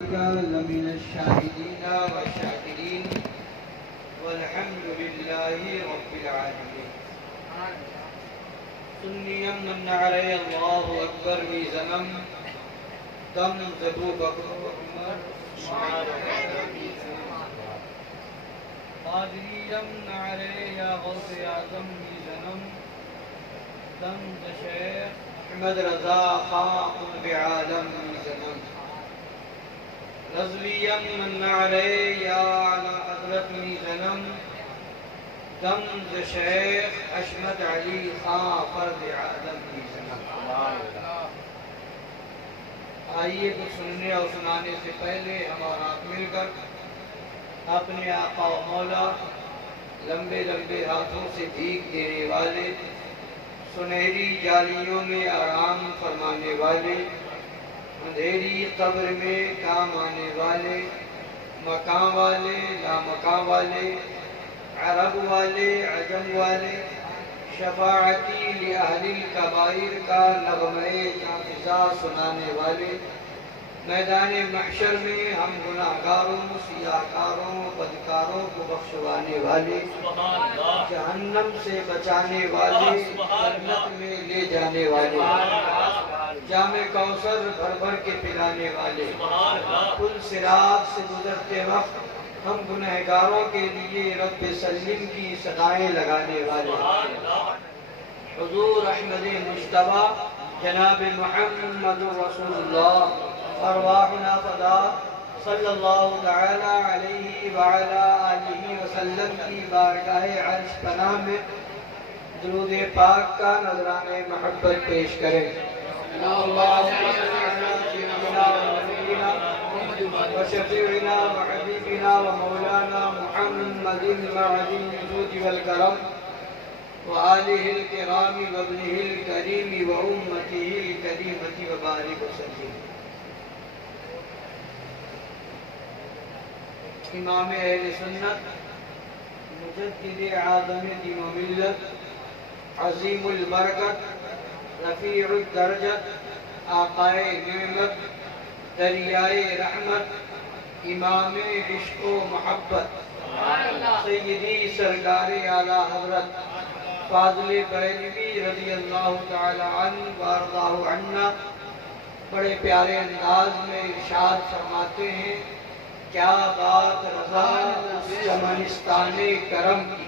لمن الشاهدين والشاكرين والحمد لله رب العالمين. سني من علي الله أكبر بزمم دم زبو بكر وعمر قادري من علي يا غوث أعظم بزمم دم شيخ أحمد رضا خاق بعالم بزمم رضوی من علی یا علی حضرت میزنم دم ز شیخ اشمت علی خان فرد عالم میزنم. آئیے کچھ سننے اور سنانے سے پہلے ہم اور آپ مل کر اپنے آقا و مولا لمبے لمبے ہاتھوں سے بھیگ دینے والے سنہری جالیوں میں آرام فرمانے والے اندھیری قبر میں کام آنے والے مکان والے لامکان والے عرب والے عجم والے شفاعتی لأہل الکبائر کا نغمہ جافزہ سنانے والے میدان محشر میں ہم گناہگاروں سیاہکاروں بدکاروں کو بخشوانے والے جہنم سے بچانے والے جنت میں لے جانے والے جام کوثر بھر بھر کے پلانے والے پل صراط سے گزرتے وقت ہم گنہگاروں کے لیے رب سلم کی صدائیں لگانے والے حضور احمد مجتبی جناب محمد رسول اللہ ارواحنا فدا صلی اللہ تعالی علیہ وعلا آلہ وسلم کی بارگاہ عرش پناہ میں درود پاک کا نذران محبت پیش کریں. وشفيعنا وحبيبنا ومولانا محمد المعدن الجود والكرم وآله الكرام وابنه الكريم وأمته الكريمة وبارك وسلم. امام اہل سنت مجدد اعظم دین و ملت عظیم البرکت رفیع الدرجت آقائے نعمت دریائے رحمت امام عشق و محبت سیدی سرکار اعلیٰ حضرت فاضل بریلوی رضی اللہ تعالی عنہ وارضاہ عنا بڑے پیارے انداز میں ارشاد فرماتے ہیں کیا بات رضا اس چمنستان کرم کی،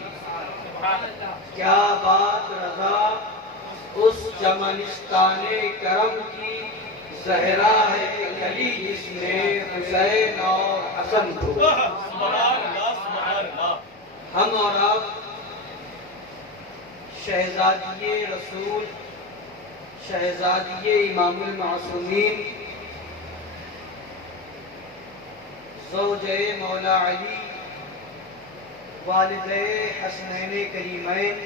کیا بات رضا اس چمنستان کرم کی، زہرا ہے کلی جس میں حسین اور حسن کو. ہم اور آپ شہزادی رسول شہزادی امام المعصومین زوجہ مولا علی والدہ حسنین کریمین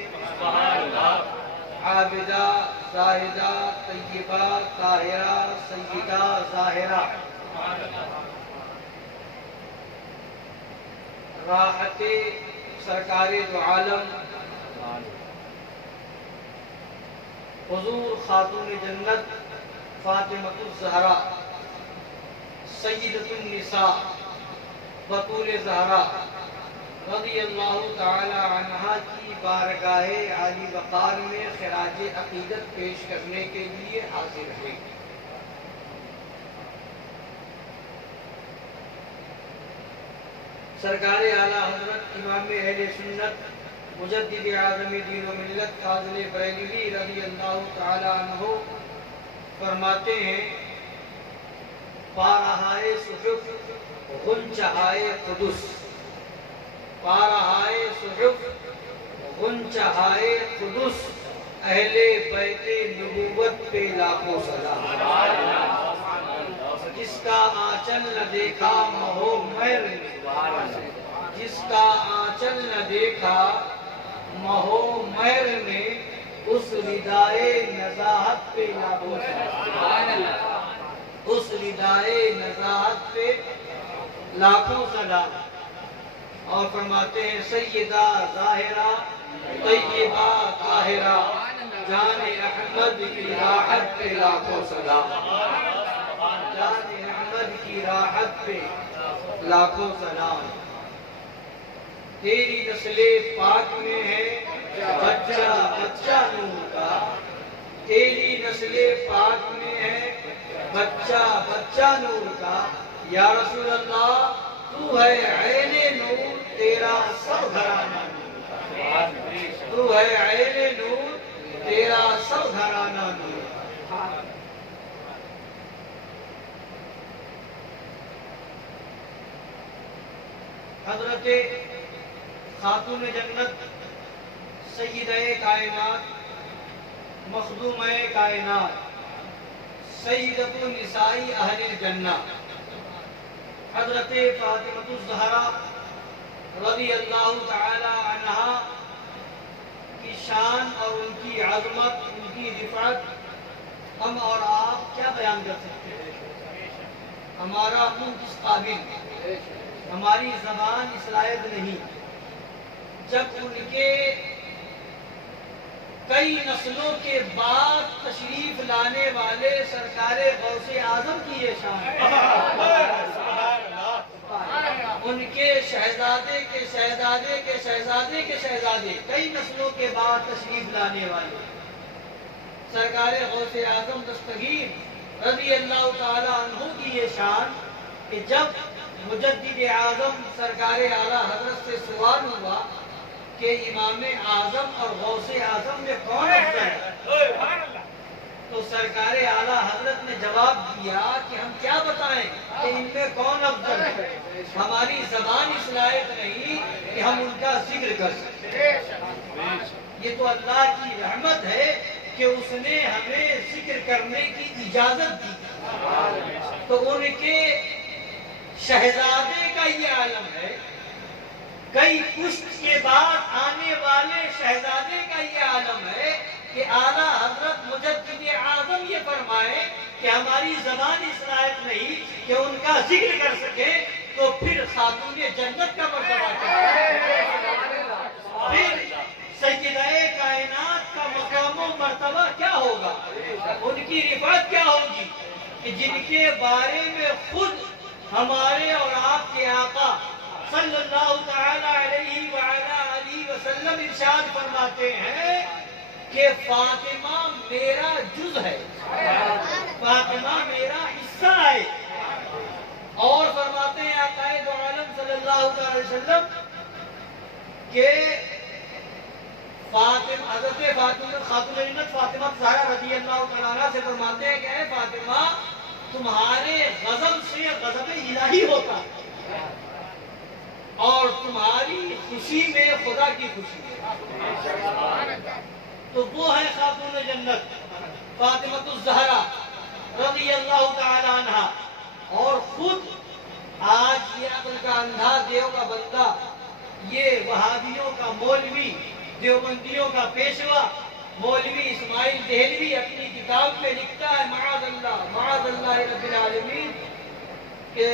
عابدہ زاہدہ طیبہ طاہرہ سیدہ ظاہرہ راحت سرکار دو عالم حضور خاتون جنت فاطمۃ الزہرا سیدۃ النساء بطول زہرا رضی اللہ تعالی عنہا کی بارگاہ عالی وقار میں خراج عقیدت پیش کرنے کے لیے حاضر ہیں. سرکار اعلیٰ حضرت امام اہل سنت مجدد اعظم دین و ملت فاضل بریلوی رضی اللہ تعالی عنہ فرماتے ہیں پارہائے صحف غنچہائے قدس، پارہائے صحف غنچہائے قدس اہل بیت نبوت پہ لاکھوں سلام. جس کا آنچل نہ دیکھا مہو مہر نے، جس کا آنچل نہ دیکھا مہو مہر نے، اس ردائے نزاہت پہ لاکھوں سلام، اس ردائے نزاہت پہ لاکھوں سلام. اور فرماتے ہیں سیدہ ظاہرہ طیبہ طاہرہ جان احمد کی راحت پہ لاکھوں سلام، جان احمد کی راحت پہ لاکھوں سلام. تیری نسل پاک میں ہے بچہ بچہ نور کا. تیری نسل پاک میں ہے بچہ بچہ نور کا. یا رسول اللہ تو ہے عین نور تیرا سب گھرانہ نور کا. تو ہے عین نور تیرا سب گھرانہ نور کا. حضرت خاتون جنت سیدہ کائنات مخدومہ کائنات سیدۃ النساء اہل الجنہ حضرت فاطمہ الزہرا رضی اللہ تعالی عنہا کی شان اور ان کی عظمت، ان کی رفعت ہم اور آپ کیا بیان کر سکتے ہیں؟ ہمارا منہ کس قابل، ہماری زبان اس لائق نہیں. جب ان کے کئی نسلوں کے بعد تشریف لانے والے سرکار غوث اعظم کی یہ شان، ان کے شہزادے کے شہزادے کے شہزادے کے شہزادے کئی نسلوں کے بعد تشریف لانے والے سرکار غوث اعظم دستگیر رضی اللہ تعالی عنہ کی یہ شان کہ جب مجدد اعظم سرکار اعلیٰ حضرت سے سوال ہوا کہ امام اعظم اور غوث اعظم میں کون افضل ہے، تو سرکار اعلیٰ حضرت نے جواب دیا کہ ہم کیا بتائیں کہ ان میں کون افضل ہے، ہماری زبان اس لائق نہیں کہ ہم ان کا ذکر کر سکیں. یہ تو اللہ کی رحمت ہے کہ اس نے ہمیں ذکر کرنے کی اجازت دی. تو ان کے شہزادے کا یہ عالم ہے، کئی پشت کے بعد آنے والے شہزادے کا یہ عالم ہے کہ اعلیٰ حضرت مجدد اعظم یہ فرمائے کہ ہماری زبان اس لائق نہیں کہ ان کا ذکر کر سکے، تو پھر خاتون جنت کا مرتبہ کیا ہے؟ پھر سیدہ کائنات کا مقام و مرتبہ کیا ہوگا؟ ان کی رفعت کیا ہوگی کہ جن کے بارے میں خود ہمارے اور آپ کے آقا صلی اللہ تعالی علیہ وعلا علیہ وسلم ارشاد فرماتے ہیں کہ فاطمہ میرا جز ہے، فاطمہ میرا حصہ ہے. اور فرماتے ہیں آقا دو عالم صلی اللہ تعالی وسلم کہ حضرت فاطمہ خاتون جنت فاطمہ الزہرا رضی اللہ تعالیٰ عنہ سے فرماتے ہیں کہ اے فاطمہ تمہارے غضب سے غضب الہی ہوتا ہے اور تمہاری خوشی میں خدا کی خوشی ہے. تو وہ ہے خاتون جنت فاطمہ الزہرا رضی اللہ تعالی عنہا. اور خود آج یہ عقل کا اندھا دیو کا بندہ، یہ وہابیوں کا مولوی، دیوبندیوں کا پیشوا مولوی اسماعیل دہلوی اپنی کتاب میں لکھتا ہے معاذ اللہ رب العالمین کہ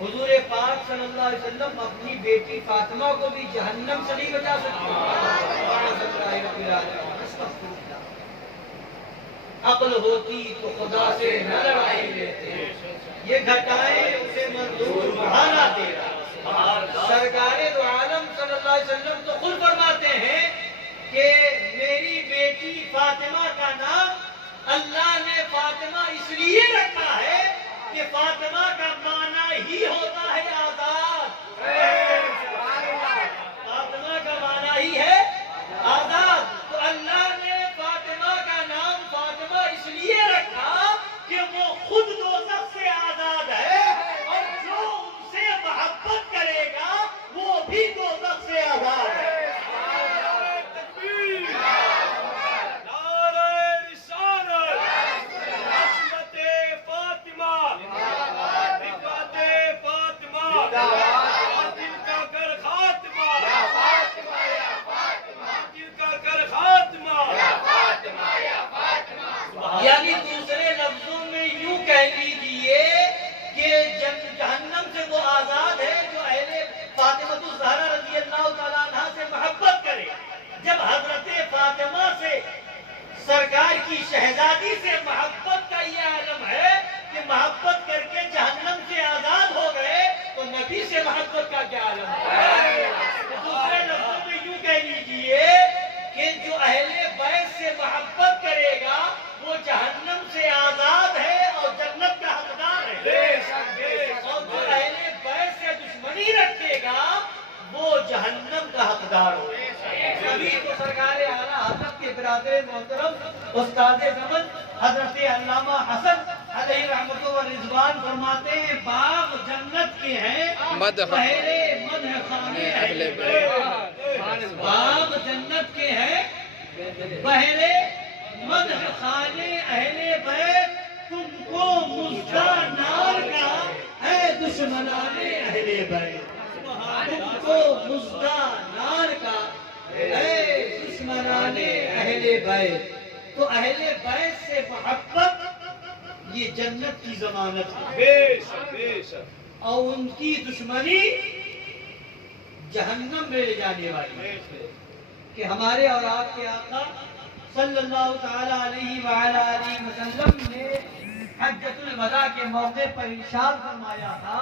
حضور پاک صلی اللہ علیہ وسلم اپنی بیٹی فاطمہ کو بھی جہنم سے نہیں بچا سکتے. معاذ اللہ رب العالمین. عقل ہوتی تو خدا سے نہ لڑائی لیتے، یہ گھٹائیں اسے منظور بڑھانا تیرا. سرکار دو عالم صلی اللہ علیہ وسلم تو خود فرماتے ہیں کہ میری بیٹی فاطمہ کا نام اللہ نے فاطمہ اس لیے رکھا ہے کہ فاطمہ کا معنی ہی ہوتا ہے آزاد. فاطمہ کا معنی ہی ہے آزاد. تو اللہ نے فاطمہ کا نام فاطمہ اس لیے رکھا کہ وہ خود دوزخ سے آزاد ہے اور جو ان سے محبت کرے گا وہ بھی دوزخ سے آزاد ہے. یعنی دوسرے لفظوں میں یوں کہہ لیجئے کہ جہنم سے وہ آزاد ہے جو اہل فاطمہ الزہرا رضی اللہ تعالیٰ عنہ سے محبت کرے. جب حضرت فاطمہ سے سرکار کی شہزادی سے محبت کا یہ عالم ہے کہ محبت کر کے جہنم محبت کا کیا عالم ہے؟ دوسرے لفظوں میں یوں کہہ لیجیے کہ جو اہل بیت سے محبت کرے گا وہ جہنم سے آزاد ہے اور جنت کا حقدار ہے، اور جو اہل بیت سے دشمنی رکھے گا وہ جہنم کا حقدار ہو۔ ابھی تو سرکار اعلیٰ حضرت کے برادر محترم استاد زمن حضرت علامہ حسن علیہ رحمت و رضوان فرماتے ہیں باغ جنت کے ہیں پہلے مدح خانے اہل بیت، باغ جنت کے ہیں پہلے مدح خانے اہل بیت، تم کو مژدہ نار کا ہے دشمنان اہل بیت، تم کو مژدہ نار کا اے دشمنان اہل بیت۔ تو اہل بیت سے محبت یہ جنت کی ضمانت ہے، اور ان کی دشمنی جہنم میں لے جانے والی ہے۔ کہ ہمارے اور آپ کے آقا صلی اللہ تعالی علیہ وآلہ آلہ وسلم نے حجۃ الوداع کے موقع پر ارشاد فرمایا تھا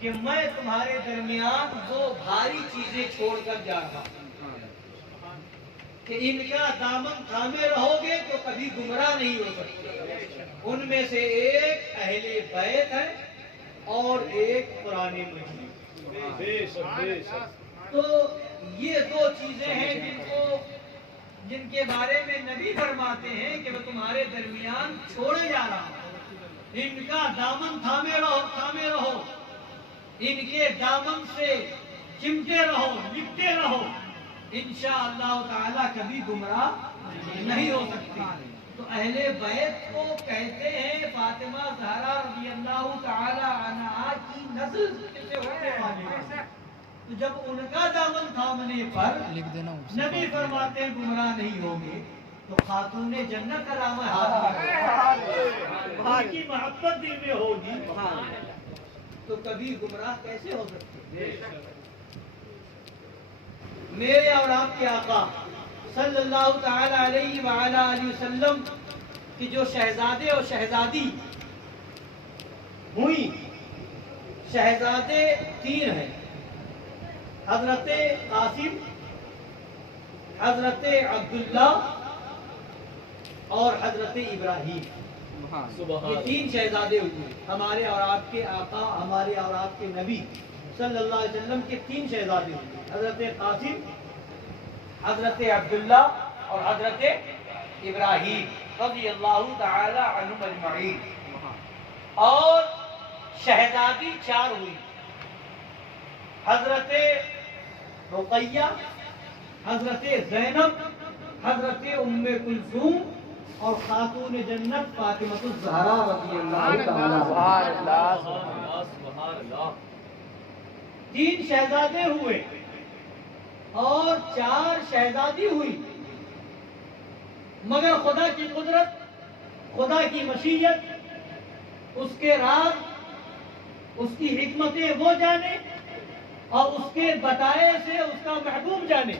کہ میں تمہارے درمیان دو بھاری چیزیں چھوڑ کر جا رہا ہوں کہ ان کا دامن تھامے رہو گے تو کبھی گمراہ نہیں ہو سکتے۔ ان میں سے ایک اہل بیت ہے اور ایک قرآن مجید۔ تو یہ دو چیزیں ہیں جن کے بارے میں نبی فرماتے ہیں کہ میں تمہارے درمیان چھوڑے جا رہا ہوں، ان کا دامن تھامے رہو، ان کے دامن سے چمٹے رہو، لپٹے رہو، انشاءاللہ تعالی کبھی گمراہ نہیں ہو سکتے۔ تو اہل بیت کو کہتے ہیں فاطمہ زہرا رضی اللہ تعالی عنہا کی نسل سے ہونے والے، تو جب ان کا دامن تھامنے پر نبی فرماتے ہیں گمراہ نہیں ہوگے، تو خاتون جنت کا نام ان کی محبت دل میں ہوگی تو کبھی گمراہ کیسے ہو سکتے؟ میرے اور آپ کے آقا صلی اللہ تعالی علیہ وآلہ آلہ وسلم کی جو شہزادے اور شہزادی ہوئی، شہزادے تین ہیں، حضرت قاسم، حضرت عبداللہ اور حضرت ابراہیم۔ یہ تین شہزادے ہوئے، ہمارے اور آپ کے آقا، ہمارے اور آپ کے نبی صلی اللہ علیہ وسلم کے تین شہزادے ہوئے، حضرت قاسم، حضرت عبداللہ اور حضرت ابراہیم رضی اللہ تعالی عنہم اجمعین۔ اور شہزادی چار ہوئی، حضرت رقیہ، حضرت زینب، حضرت ام کلثوم اور خاتون جنت فاطمہ الزہرا رضی اللہ تعالی عنہا۔ تین شہزادے ہوئے اور چار شہزادی ہوئی، مگر خدا کی قدرت، خدا کی مشیت، اس کے راز، اس کی حکمتیں وہ جانے اور اس کے بتائے سے اس کا محبوب جانے۔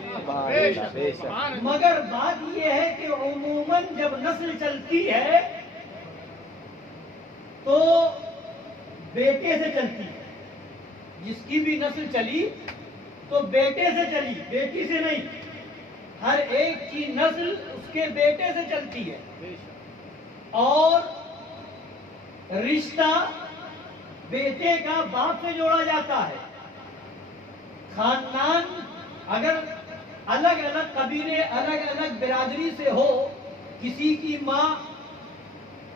مگر بات یہ ہے کہ عموماً جب نسل چلتی ہے تو بیٹے سے چلتی ہے، جس کی بھی نسل چلی تو بیٹے سے چلی، بیٹی سے نہیں۔ ہر ایک کی نسل اس کے بیٹے سے چلتی ہے، اور رشتہ بیٹے کا باپ سے جوڑا جاتا ہے۔ خاندان اگر الگ الگ قبیلے، الگ الگ برادری سے ہو، کسی کی ماں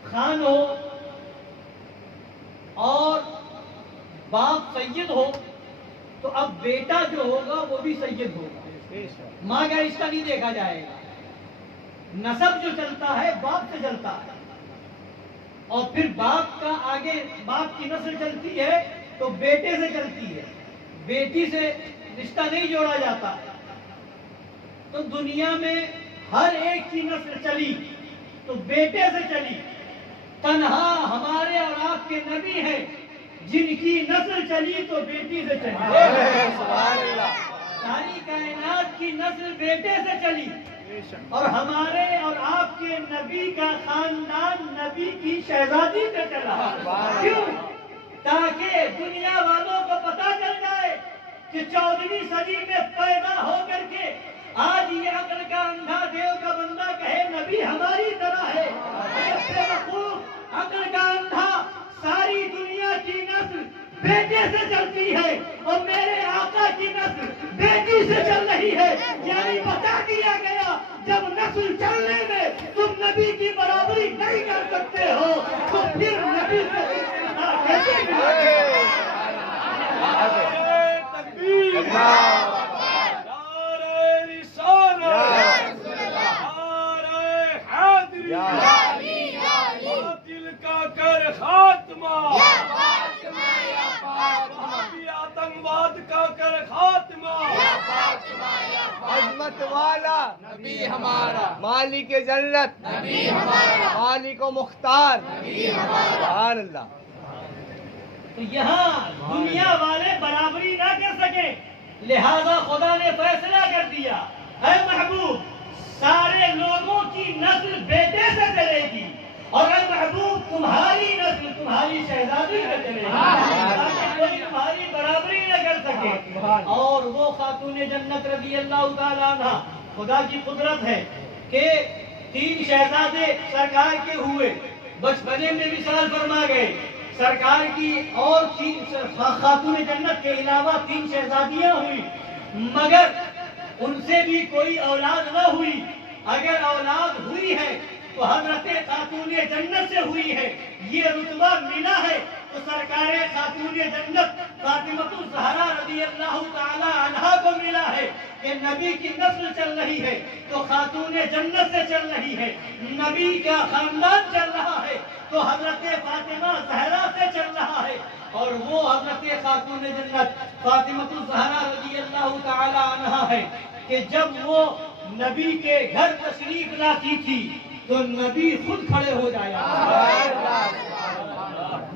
خان ہو اور باپ سید ہو، تو اب بیٹا جو ہوگا وہ بھی سید ہوگا، ماں کا رشتہ نہیں دیکھا جائے گا۔ نسب جو چلتا ہے باپ سے چلتا ہے، اور پھر باپ کا آگے باپ کی نسل چلتی ہے تو بیٹے سے چلتی ہے، بیٹی سے رشتہ نہیں جوڑا جاتا۔ تو دنیا میں ہر ایک کی نسل چلی تو بیٹے سے چلی، تنہا ہمارے اور آپ کے نبی ہیں جن کی نسل چلی تو بیٹی سے چلی۔ ساری کائنات کی نسل بیٹے سے چلی، اور ہمارے اور آپ کے نبی کا خاندان نبی کی شہزادی سے چلا۔ کیوں؟ تاکہ دنیا کہ 14ویں صدی میں پیدا ہو کر کے آج یہ عقل کا اندھا دیو کا بندہ کہے نبی ہماری طرح ہے، بے وقوف عقل کا اندھا، ساری دنیا کی نسل بیٹے سے چلتی ہے اور میرے آقا کی نسل بیٹی سے چل رہی ہے، یعنی بتا دیا گیا جب نسل چلنے میں تم نبی کی برابری نہیں کر سکتے ہو تو پھر نبی سے استثناء کیسے ملے؟ آتنکواد کا کر خاتمہ، عظمت والا نبی ہمارا، مالک جنت نبی ہمارا، مالک و مختار نبی ہمارا، سبحان اللہ۔ تو یہاں دنیا والے برابری نہ کر سکے، لہذا خدا نے فیصلہ کر دیا اے محبوب سارے لوگوں کی نسل بیٹے سے چلے گی، اور اے محبوب تمہاری نسل تمہاری شہزادی سے چلے گی، تاکہ کوئی تمہاری برابری نہ کر سکے۔ اور وہ خاتون جنت رضی اللہ تعالیٰ عنہ، خدا کی قدرت ہے کہ 3 شہزادے سرکار کے ہوئے، بچپنے میں وصال فرما گئے، سرکار کی اور 3 خاتون جنت کے علاوہ 3 شہزادیاں ہوئی، مگر ان سے بھی کوئی اولاد نہ ہوئی۔ اگر اولاد ہوئی ہے تو حضرت خاتون جنت سے ہوئی ہے، یہ رتبہ ملا ہے تو سرکار خاتون جنت فاطمۃ الزہرا رضی اللہ تعالی عنہا کو ملا ہے کہ نبی کی نسل چل رہی ہے تو خاتون جنت سے چل رہی ہے، نبی کا خاندان چل رہا ہے تو حضرت فاطمہ زہرا سے چل رہا ہے، اور وہ حضرت خاتون جنت فاطمۃ الزہرا رضی اللہ تعالی عنہا ہے کہ جب وہ نبی کے گھر تشریف لاتی تھی تو نبی خود کھڑے ہو جایا،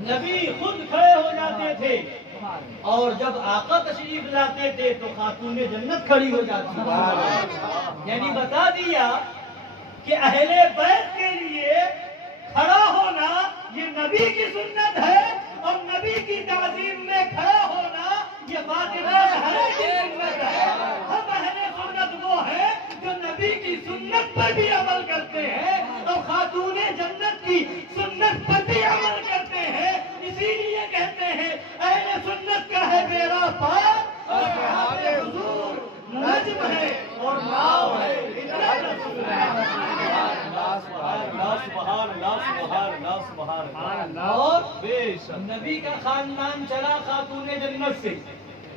نبی خود کھڑے ہو جاتے تھے، اور جب آقا تشریف لاتے تھے تو خاتون جنت کھڑی ہو جاتی تھی۔ یعنی بتا دیا کہ اہل بیت کے لیے کھڑا ہونا یہ نبی کی سنت ہے، اور نبی کی تعظیم میں کھڑا ہونا یہ فاطمہ زہرا کی سنت ہے۔ ہم اہل سنت وہ ہیں جو نبی کی سنت پر بھی عمل کرتے ہیں اور خاتون جنت کی سنت پر بھی عمل کرتے ہیں، اسی لیے کہتے ہیں اہل سنت کا ہے بیڑا پار اور صحابہ حضور نجم ہے اور ناؤ ہے، اتنا رسول ہے۔ اور نبی کا خاندان چلا خاتون جنت سے،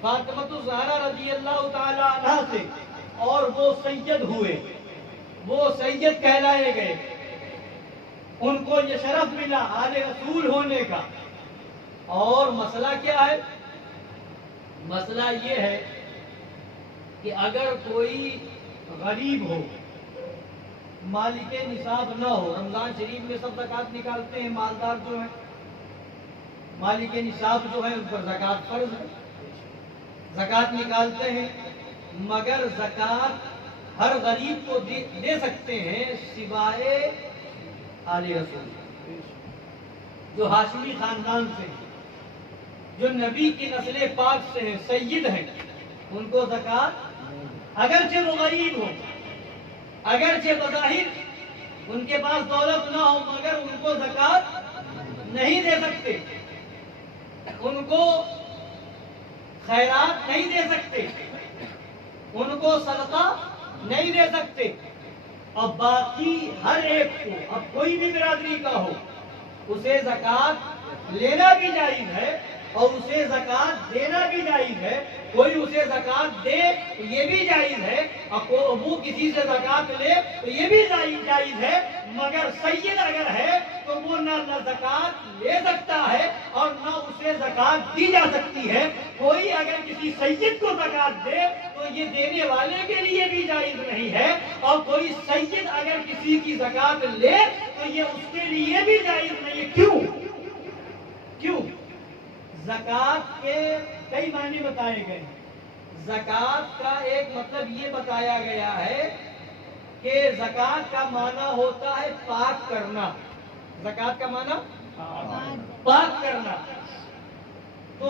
فاطمۃ الزہرا رضی اللہ تعالی عنہا سے، اور وہ سید ہوئے، وہ سید کہلائے گئے، ان کو یہ شرف ملا آل رسول ہونے کا۔ اور مسئلہ کیا ہے؟ مسئلہ یہ ہے کہ اگر کوئی غریب ہو، مالک نصاب نہ ہو، رمضان شریف میں سب زکوٰۃ نکالتے ہیں، مالدار جو ہیں مالک نصاب جو ہے ان پر زکوٰۃ فرض ہے، زکوٰۃ نکالتے ہیں، مگر زکوٰۃ ہر غریب کو دے سکتے ہیں سوائے آل رسول جو ہاشمی خاندان سے ہیں، جو نبی کی نسل پاک سے ہیں، سید ہیں، ان کو زکوٰۃ اگرچہ وہ غریب ہو، اگرچہ بظاہر ان کے پاس دولت نہ ہو، مگر ان کو زکوٰۃ نہیں دے سکتے، ان کو خیرات نہیں دے سکتے، ان کو صدقہ نہیں دے سکتے۔ اب باقی ہر ایک کو، اب کوئی بھی برادری کا ہو، اسے زکوٰۃ لینا بھی جائز ہے اور اسے زکوٰۃ دینا بھی جائز ہے، کوئی اسے زکوٰۃ دے تو یہ بھی جائز ہے، اور وہ کسی سے زکوٰۃ لے تو یہ بھی جائز ہے، مگر سید اگر ہے تو وہ نہ زکوٰۃ لے سکتا ہے اور نہ اسے زکوٰۃ دی جا سکتی ہے۔ کوئی اگر کسی سید کو زکوٰۃ دے تو یہ دینے والے کے لیے بھی جائز نہیں ہے، اور کوئی سید اگر کسی کی زکوٰۃ لے تو یہ اس کے لیے بھی جائز نہیں ہے۔ کیوں؟ زکوٰۃ کے کئی معنی بتائے گئے ہیں۔ زکوٰۃ کا ایک مطلب یہ بتایا گیا ہے کہ زکوٰۃ کا معنی ہوتا ہے پاک کرنا، زکوٰۃ کا معنی پاک کرنا۔ تو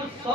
100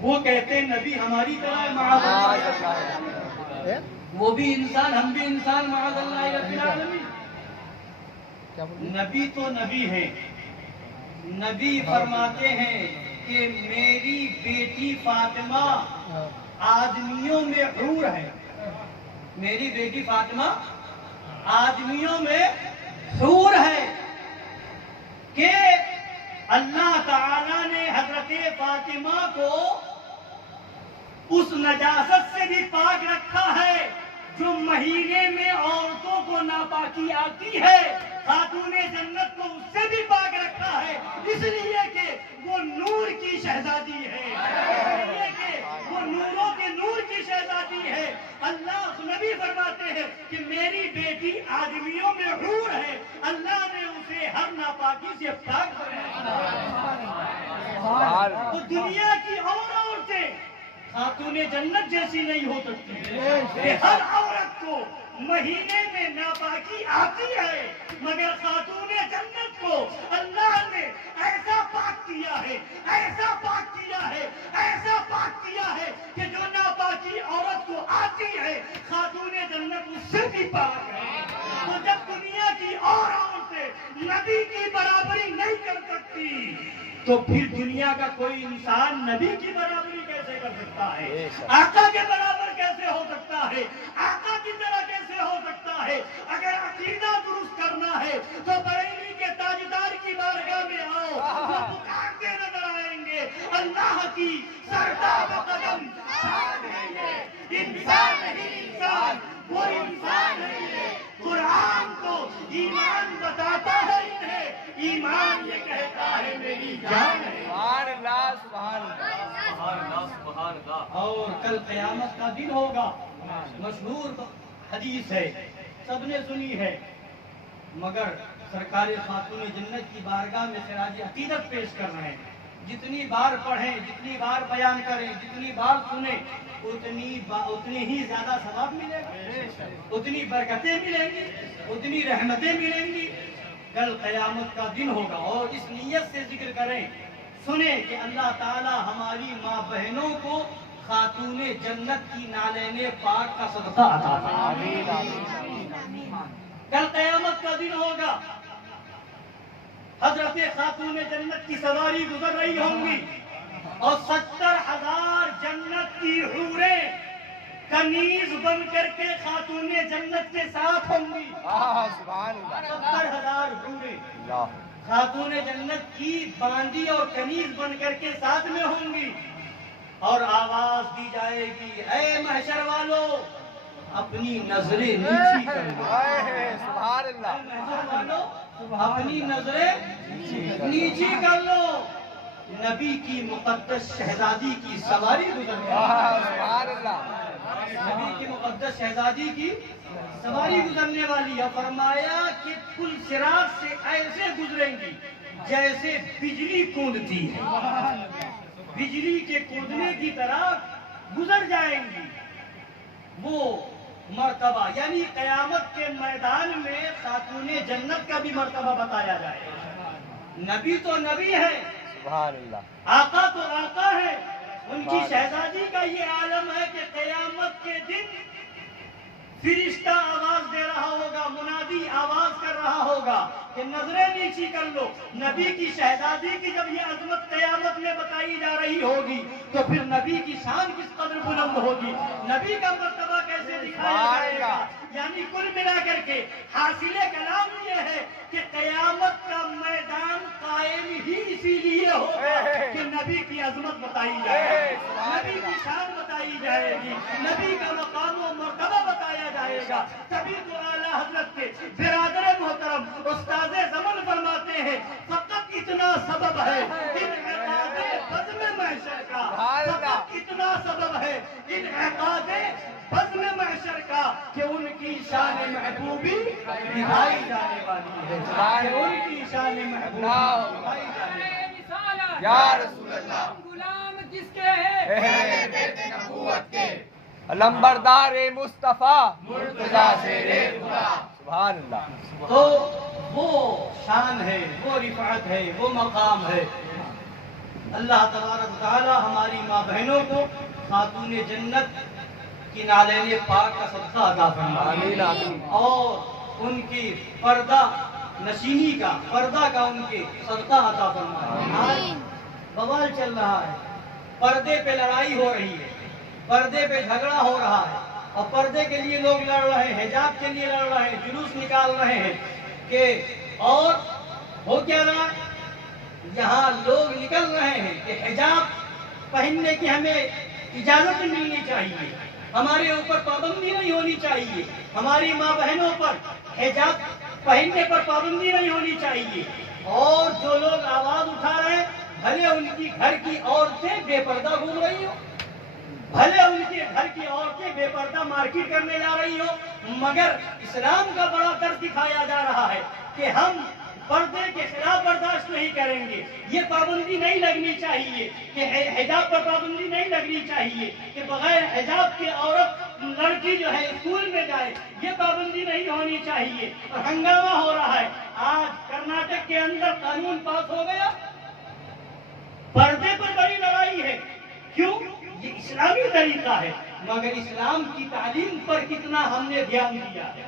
وہ کہتے ہیں نبی ہماری طرح ہے معاذ اللہ، وہ بھی انسان ہم بھی انسان معاذ اللہ رب العالمین۔ نبی تو نبی ہے، نبی فرماتے ہیں کہ میری بیٹی فاطمہ آدمیوں میں حور ہے، میری بیٹی فاطمہ آدمیوں میں حور ہے، کہ اللہ تعالیٰ نے حضرت فاطمہ کو اس نجاست سے بھی پاک رکھا ہے جو مہینے میں عورتوں کو ناپاکی آتی ہے، خاتون جنت کو اس سے بھی پاک رکھا ہے، اس لیے کہ وہ نور کی شہزادی ہے، اس لیے کہ وہ نوروں کے نور کی شہزادی ہے۔ اللہ نبی فرماتے ہیں کہ میری بیٹی آدمیوں میں حور ہے، اللہ نے اسے ہر ناپاکی سے پاک فرمایا۔ تو دنیا کی اور عورتیں خاتون جنت جیسی نہیں ہو سکتی، کہ ہر عورت کو مہینے میں ناپاکی آتی ہے، مگر خاتون جنت کو اللہ نے ایسا پاک کیا ہے، ایسا پاک کیا ہے، ایسا پاک کیا ہے کہ جو ناپاکی عورت کو آتی ہے خاتون جنت اس سے بھی پاک ہے۔ تو جب دنیا کی اور عورتیں نبی کی برابری نہیں کر سکتی تو پھر دنیا کا کوئی انسان نبی کی برابری کیسے کر سکتا ہے؟ آقا کے برابر کیسے ہو سکتا ہے؟ آقا کی طرح کیسے ہو سکتا ہے؟ اگر عقیدہ درست کرنا ہے تو بریلی کے تاجدار کی بارگاہ میں آؤ، وہ پکارتے نظر آئیں گے، اللہ کی سرتاب قدم شان ہے یہ، انسان نہیں انسان، وہ انسان ہے یہ۔ قرآن تو ایمان بتاتا ہے انہیں، ایمان یہ کہتا ہے میری جان ہے۔ سبحان اللہ سبحان اللہ۔ اور کل قیامت کا دن ہوگا، مشہور حدیث ہے، سب نے سنی ہے، مگر سرکار خاتون جنت کی بارگاہ میں خراج عقیدت پیش کر رہے ہیں۔ جتنی بار پڑھیں، جتنی بار بیان کریں، جتنی بار سنیں، اتنی ہی زیادہ ثواب ملے گا، اتنی برکتیں ملیں گی، اتنی رحمتیں ملیں گی۔ کل قیامت کا دن ہوگا، اور اس نیت سے ذکر کریں، سنیں کہ اللہ تعالی ہماری ماں بہنوں کو خاتون جنت کی نالین پاک کا صدقہ عطا فرمائے۔ کل قیامت کا دن ہوگا، حضرت خاتون جنت کی سواری گزر رہی ہوں گی، اور 70,000 جنت کی حوریں کنیز بن کر کے خاتون جنت کے ساتھ ہوں گی۔ سبحان اللہ۔ 70,000 حوریں خاتون جنت کی باندی اور کنیز بن کر کے ساتھ میں ہوں گی، اور آواز دی جائے گی، اے محشر والو اپنی نظریں نیچی کر لو۔ سبحان اللہ۔ محشر والو اپنی نظریں نیچی کر لو، نبی کی مقدس شہزادی کی سواری گزر رہی ہے۔ سبحان اللہ۔ نبی کی مقدس شہزادی کی سواری گزرنے والی ہے۔ فرمایا کہ پل صراط سے ایسے گزریں گی جیسے بجلی کودتی ہے، بجلی کے کودنے کی طرح گزر جائیں گی۔ وہ مرتبہ یعنی قیامت کے میدان میں خاتون جنت کا بھی مرتبہ بتایا جائے گا۔ نبی تو نبی ہے، سبحان اللہ۔ آقا تو آقا ہے، ان کی شہزادی کا یہ عالم ہے کہ قیامت کے دن فرشتہ آواز دے رہا ہوگا، منادی آواز کر رہا ہوگا کہ نظریں نیچی کر لو۔ نبی کی شہزادی کی جب یہ عظمت قیامت میں بتائی جا رہی ہوگی تو پھر نبی کی شان کس قدر بلند ہوگی، نبی کا مرتبہ کیسے دکھایا جائے گا۔ یعنی کل ملا کر کے حاصل کلام یہ ہے کہ قیامت کا میدان قائم ہی اسی لیے ہوگا کہ نبی کی عظمت بتائی جائے گی، نبی کی شان بتائی جائے گی، نبی کا مقام و مرتبہ بتایا جائے گا۔ تبھی تو اعلیٰ حضرت کے برادر محترم استاد زمن فرماتے ہیں، فقط اتنا سبب ہے انعقاد بزم محشر کا، فقط اتنا سبب ہے انعقاد بزم محشر کا کہ ان کی شان محبوبی دکھائی جانے والی ہے، کہ ان کی شان محبوبی دکھائی جانے والی ہے۔ یا رسول اللہ، غلام کس کے ہیں؟ نبوت کے علمبردار مصطفیٰ مرتضی شیر خدا۔ سبحان اللہ۔ تو وہ شان ہے، وہ رفعت ہے، وہ مقام ہے۔ اللہ تبارک و تعالی ہماری ماں بہنوں کو خاتون جنت کی نالین پاک کا صدقہ عطا فرمائے اور ان کی پردہ نشینی کا پردہ کا ان کے صدقہ عطا فرمائے۔ آج بوال چل رہا ہے، پردے پہ لڑائی ہو رہی ہے، پردے پہ جھگڑا ہو رہا ہے، اور پردے کے لیے لوگ لڑ رہے ہیں، حجاب کے لیے لڑ رہے ہیں، جلوس نکال رہے ہیں کہ اور ہو کیا رہا ہے؟ یہاں لوگ نکل رہے ہیں کہ حجاب پہننے کی ہمیں اجازت ملنی چاہیے، ہمارے اوپر پابندی نہیں ہونی چاہیے، ہماری ماں بہنوں پر حجاب پہننے پر پابندی نہیں ہونی چاہیے۔ اور جو لوگ آواز اٹھا رہے ہیں بھلے ان کی گھر کی عورتیں بے پردہ گھوم رہی ہو، بھلے ان کے گھر کی عورتیں بے پردہ مارکیٹ کرنے جا رہی ہو، مگر اسلام کا بڑا درد دکھایا جا رہا ہے کہ ہم پردے کے خلاف برداشت نہیں کریں گے۔ یہ پابندی نہیں لگنی چاہیے کہ حجاب پر پابندی نہیں لگنی چاہیے کہ بغیر حجاب کے عورت لڑکی جو ہے اسکول میں جائے، یہ پابندی نہیں ہونی چاہیے۔ اور ہنگامہ ہو رہا ہے، آج کرناٹک کے اندر قانون پاس ہو گیا، پردے پر بڑی لڑائی ہے، کیوں؟ یہ اسلامی طریقہ ہے، مگر اسلام کی تعلیم پر کتنا ہم نے دھیان دیا ہے،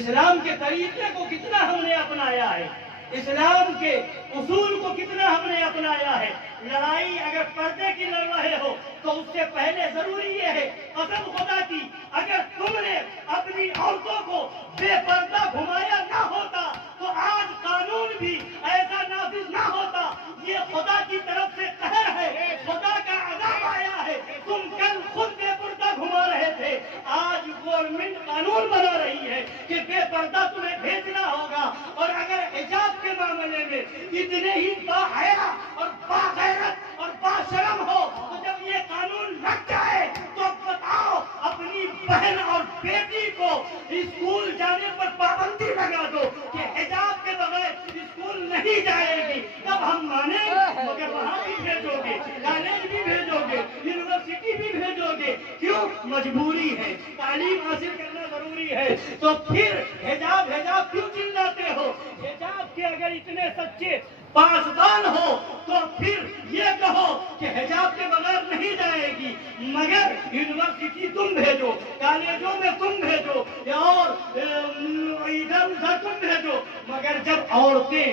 اسلام کے طریقے کو کتنا ہم نے اپنایا ہے، اسلام کے اصول کو کتنا ہم نے اپنایا ہے۔ لڑائی اگر پردے کی لڑ رہے ہو تو اس سے پہلے ضروری یہ ہے، قسم خدا کی اگر تم نے اپنی عورتوں کو بے پردہ گھمایا نہ ہوتا تو آج قانون بھی ایسا نافذ نہ ہوتا۔ یہ خدا کی طرف سے قہر ہے، خدا کا عذاب آیا ہے۔ تم کل خود بے پردہ گھما رہے تھے، آج گورنمنٹ قانون بنا رہی ہے کہ بے پردہ تمہیں بھیجنا ہوگا۔ اور اگر حجاب کے معاملے میں اتنے ہی باحیا اور باغیرت اور باشرم ہو تو جب یہ قانون لگ جائے تو بتاؤ اپنی بہن اور بیٹی کو اسکول جانے پر پابندی لگا دو کہ حجاب کے بغیر اسکول نہیں جائے گی، تب ہم مانیں گے۔ مگر وہاں بھی بھیجو گے، کالج بھی بھیجو گے، یونیورسٹی بھی بھیجو گے، کیوں؟ مجبوری ہے، تعلیم حاصل کرنا ضروری ہے۔ تو پھر حجاب حجاب کیوں چلاتے ہو؟ حجاب کے اگر اتنے سچے پاسبان ہو تو پھر یہ کہو کہ حجاب کے بغیر نہیں جائے گی، مگر یونیورسٹی تم بھیجو، کالجوں میں تم بھیجو، اور ادھر ادھر تم بھیجو، مگر جب عورتیں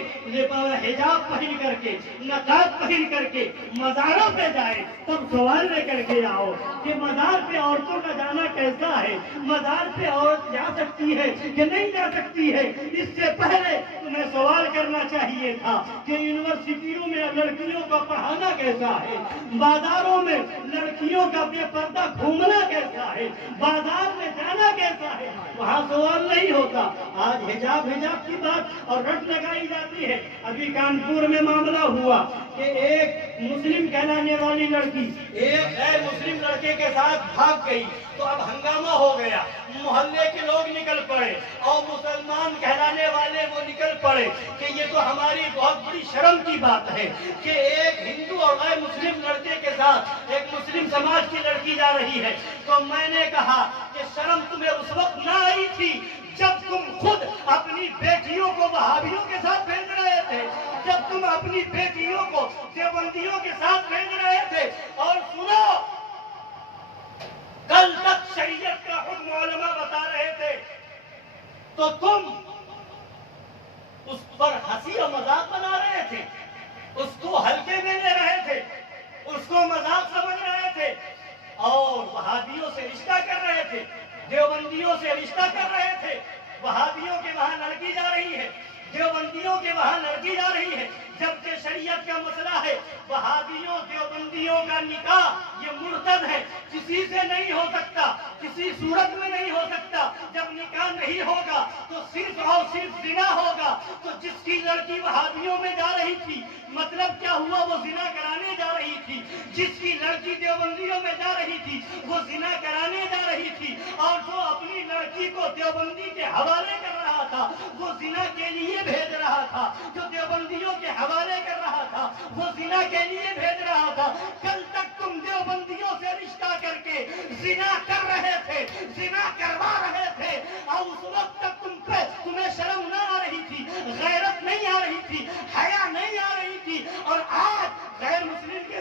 حجاب پہن کر کے نقاب پہن کر کے مزاروں پہ جائے تب سوال لے کر کے آؤ کہ مزار پہ عورتوں کا جانا کیسا ہے، مزار پہ عورت جا سکتی ہے کہ نہیں جا سکتی ہے۔ اس سے پہلے تمہیں سوال کرنا چاہیے تھا کہ یونیورسٹیوں میں لڑکیوں کا پڑھانا کیسا ہے، بازاروں میں لڑکیوں کا بے پردہ گھومنا کیسا ہے، بازار میں جانا کیسا ہے، وہاں سوال نہیں ہوتا۔ آج حجاب حجاب کی بات اور رٹ لگائی جاتی ہے۔ ابھی کانپور میں معاملہ ہوا کہ ایک مسلم کہلانے والی لڑکی ایک غیر مسلم لڑکے کے ساتھ بھاگ گئی، تو اب ہنگامہ ہو گیا، محلے کے لوگ نکل پڑے اور مسلمان کہلانے والے وہ نکل پڑے کہ یہ تو ہماری بہت بڑی شرم کی بات ہے کہ ایک ہندو اور غیر مسلم لڑکے کے ساتھ ایک مسلم سماج کی لڑکی جا رہی ہے۔ تو میں نے کہا کہ شرم تمہیں اس وقت نہ آئی تھی جب تم خود اپنی بیٹیوں کو وہابیوں کے ساتھ بھیج رہے تھے، جب تم اپنی بیٹیوں کو دیوبندیوں کے ساتھ بھیج رہے تھے۔ اور سنو، کل تک شریعت کا حکم علماء بتا رہے تھے تو تم اس پر ہنسی اور مذاق بنا رہے تھے، اس کو ہلکے میں لے رہے تھے، اس کو مذاق سمجھ رہے تھے، اور وہابیوں سے رشتہ کر رہے تھے، دیوبندیوں سے رشتہ کر رہے تھے۔ وہابیوں کے وہاں لڑکی جا رہی ہے، دیوبندیوں کے وہاں لڑکی جا رہی ہے، جبکہ شریعت کا مسئلہ ہے وہابیوں دیوبندیوں کا نکاح یہ مرتد ہے، کسی سے نہیں ہو سکتا، کسی صورت میں نہیں ہو سکتا۔ جب نکاح نہیں ہوگا تو صرف اور صرف زنا ہوگا۔ تو جس کی لڑکی وہابیوں میں جا رہی تھی مطلب کیا ہوا؟ وہ زنا کرانے جا رہی تھی۔ جس کی لڑکی دیوبندیوں میں جا رہی تھی وہ زنا کرانے جا رہی تھی، اور جو اپنی لڑکی کو دیوبندی کے حوالے کر رہا تھا وہ زنا کے لیے بھیج رہا تھا، جو دیوبندیوں کے حوالے کر رہا تھا وہ زنا کے لیے بھیج رہا تھا۔ کل تک تم دیوبندیوں سے رشتہ کر کے زنا کر رہے تھے، زنا کروا رہے تھے، اور اس وقت تک تمہیں شرم نہ آ رہی تھی، غیرت نہیں آ رہی تھی، حیا نہیں آ رہی تھی، اور آج غیر مسلم کے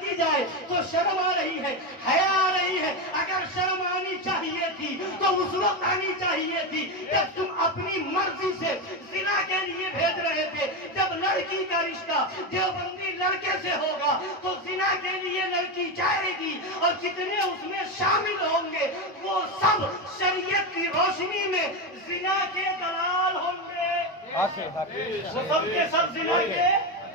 کی جائے تو شرم آ رہی ہے، حیا آ رہی ہے۔ اگر شرم آنی چاہیے تھی تو اس وقت آنی چاہیے تھی جب تم اپنی مرضی سے زنا کے لیے بھیج رہے تھے۔ جب لڑکی کا رشتہ دیوبندی لڑکے سے ہوگا تو زنا کے لیے لڑکی جائے گی، اور جتنے اس میں شامل ہوں گے وہ سب شریعت کی روشنی میں زنا کے دلال ہوں گے، وہ سب کے سب زنا کے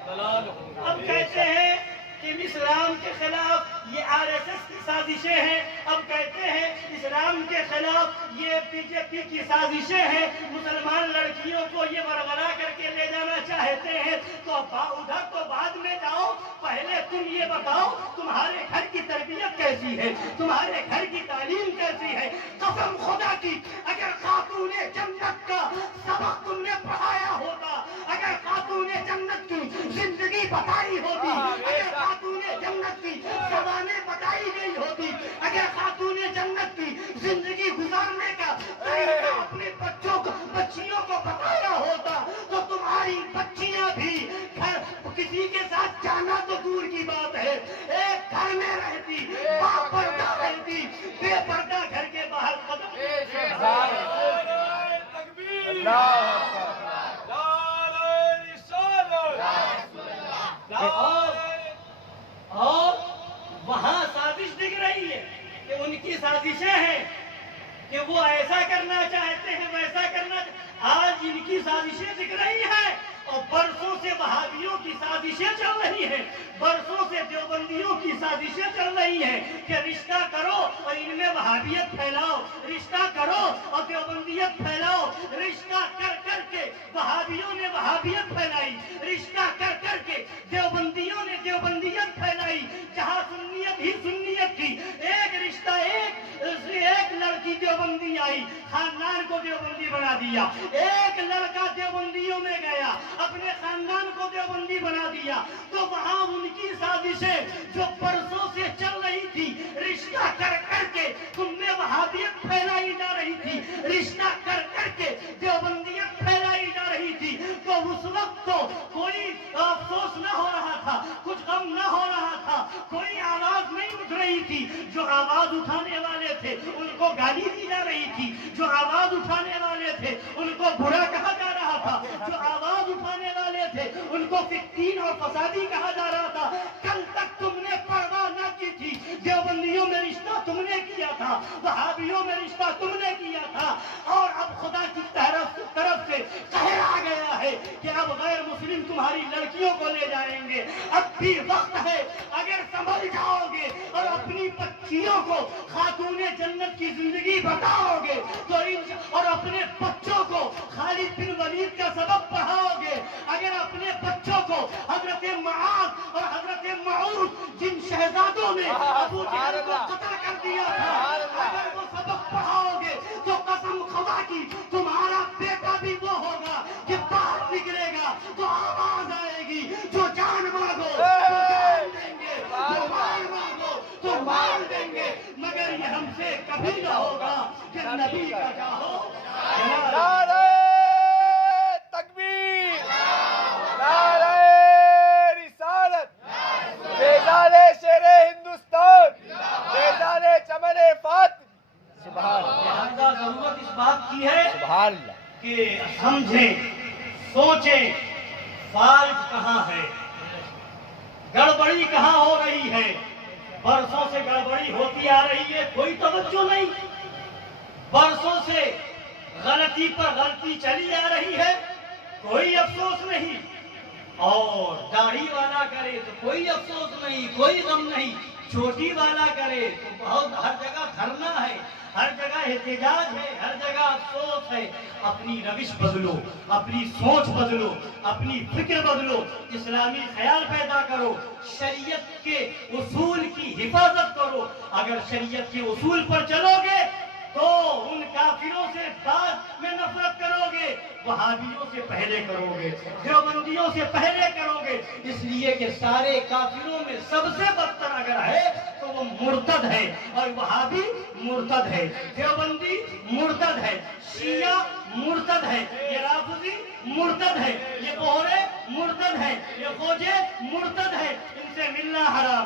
دلال ہوں گے۔ اب کہتے ہیں کہ اسلام کے خلاف یہ RSS کی سازشیں ہیں، اب کہتے ہیں اسلام کے خلاف یہ BJP کی سازشیں ہیں، مسلمان لڑکیوں کو یہ ورغلا کر کے لے جانا چاہتے ہیں۔ تو ادھر تو بعد میں جاؤ، پہلے تم یہ بتاؤ تمہارے گھر کی تربیت کیسی ہے، تمہارے گھر کی تعلیم کیسی ہے۔ قسم خدا کی اگر خاتون جنت کا سبق تم نے پڑھایا ہوتا، اگر خاتون جنت کی زندگی بتائی ہوتی، اگر خاتون جنت کی زبانیں بتائی گئی ہوتی، اگر خاتون جنت کی زندگی گزارنے کا طریقہ اپنے بچیوں کو بتایا ہوتا تو تمہاری بچیاں بھی گھر کسی کے ساتھ جانا تو دور کی بات ہے، ایک گھر میں رہتی، باپردہ رہتی، بے پردہ گھر کے باہر قدم۔ اور وہاں سازش دکھ رہی ہے کہ ان کی سازشیں ہیں کہ وہ ایسا کرنا چاہتے ہیں، ویسا کرنا۔ آج ان کی سازشیں دکھ رہی ہیں، اور برسوں سے وہابیوں کی سازشیں چل رہی ہیں، برسوں سے دیوبندیوں کی سازشیں چل رہی ہیں کہ رشتہ کرو اور ان میں وہابیت پھیلاؤ، رشتہ کرو اور دیوبندیت پھیلاؤ۔ رشتہ کر کر کے وہابیوں نے وہابیت پھیلائی، رشتہ کر کر کے دیوبندیوں نے دیوبندیت پھیلائی، جہاں سنیت ہی سنیت کی۔ ایک رشتہ ایک لڑکی دیوبندی آئی، خاندان کو دیوبندی بنا دیا۔ ایک لڑکا دیوبندیوں میں گیا، اپنے خاندان کو دیوبندی بنا دیا۔ تو وہاں ان کی سازشیں جو برسوں سے چل رہی تھی، رشتہ کر کر کے تم میں وہابیت پھیلائی جا رہی تھی، رشتہ کر کر کے دیوبندیت پھیلائی جا رہی تھی، تو اس وقت تو کوئی افسوس نہ ہو رہا تھا، کچھ غم نہ ہو رہا تھا، کوئی آواز نہیں اٹھ رہی تھی۔ جو آواز اٹھانے والے تھے ان کو گالی دی جا رہی تھی، جو آواز اٹھانے والے تھے ان کو برا کہا جا رہا تھا، جو آواز اٹھانے والے تھے ان کو فتین اور فسادی کہا جا رہا تھا۔ کل تک تم نے پرواہ نہ کی تھی، دیوبندیوں میں رشتہ تم نے کیا تھا، وہابیوں میں رشتہ تم نے کیا تھا، اور اب خدا کی طرف سے قہر آ گیا ہے کہ اب غیر مسلم تمہاری لڑکیوں کو لے جائیں گے۔ اب بھی وقت ہے، اگر سنبھل جاؤ گے اور اپنی بچیوں کو خاتون جنت کی زندگی بتاؤ گے تو اور اپنے بچوں کو خالد بن ولید کا سبق پڑھاؤ گے، اگر اپنے بچوں کو حضرت معاذ اور حضرت معوذ جن شہزادوں نے ابو جہل کو قتل کر دیا تھا، اگر وہ سبق پڑھاؤ گے تو قسم خدا کی تمہارا بیٹا بھی وہ ہوگا کہ باہر نکلے گا تو آواز آئے گی، جو جان مانگو تو جان دیں گے، جو مال مانگو تو مال دیں گے، مگر یہ ہم سے کبھی نہ ہوگا کہ نبی کا چاہو۔ نعرہ تکبیر، نعرہ رسالت، بیدار شیر ہندوستان، بیدار چمن فاتح۔ سبحان اللہ، لہذا ضرورت اس بات کی ہے سبحان اللہ کہ سمجھیں، سوچیں فالٹ کہاں ہے، گڑبڑی کہاں ہو رہی ہے۔ برسوں سے گڑبڑی ہوتی آ رہی ہے، کوئی توجہ نہیں، برسوں سے غلطی پر غلطی چلی آ رہی ہے، کوئی افسوس نہیں، اور داڑھی والا کرے تو کوئی افسوس نہیں، کوئی غم نہیں، چھوٹی والا کرے تو بہت ہر جگہ دھرنا ہے، ہر جگہ احتجاج ہے، ہر جگہ افسوس ہے۔ اپنی روش بدلو، اپنی سوچ بدلو، اپنی فکر بدلو، اسلامی خیال پیدا کرو، شریعت کے اصول کی حفاظت کرو۔ اگر شریعت کے اصول پر چلو گے تو ان کافروں سے بعد میں نفرت کرو گے، وہابیوں سے پہلے کرو گے، دیوبندیوں سے پہلے کرو گے، اس لیے کہ سارے کافروں میں سب سے بدتر اگر ہے تو وہ مرتد ہے، اور وہابی مرتد ہے، دیوبندی مرتد ہے، شیعہ مرتد ہے، یہ رافضی مرتد ہے، یہ بہرے مرتد ہے، یہ خوجے مرتد ہے، ان سے ملنا حرام۔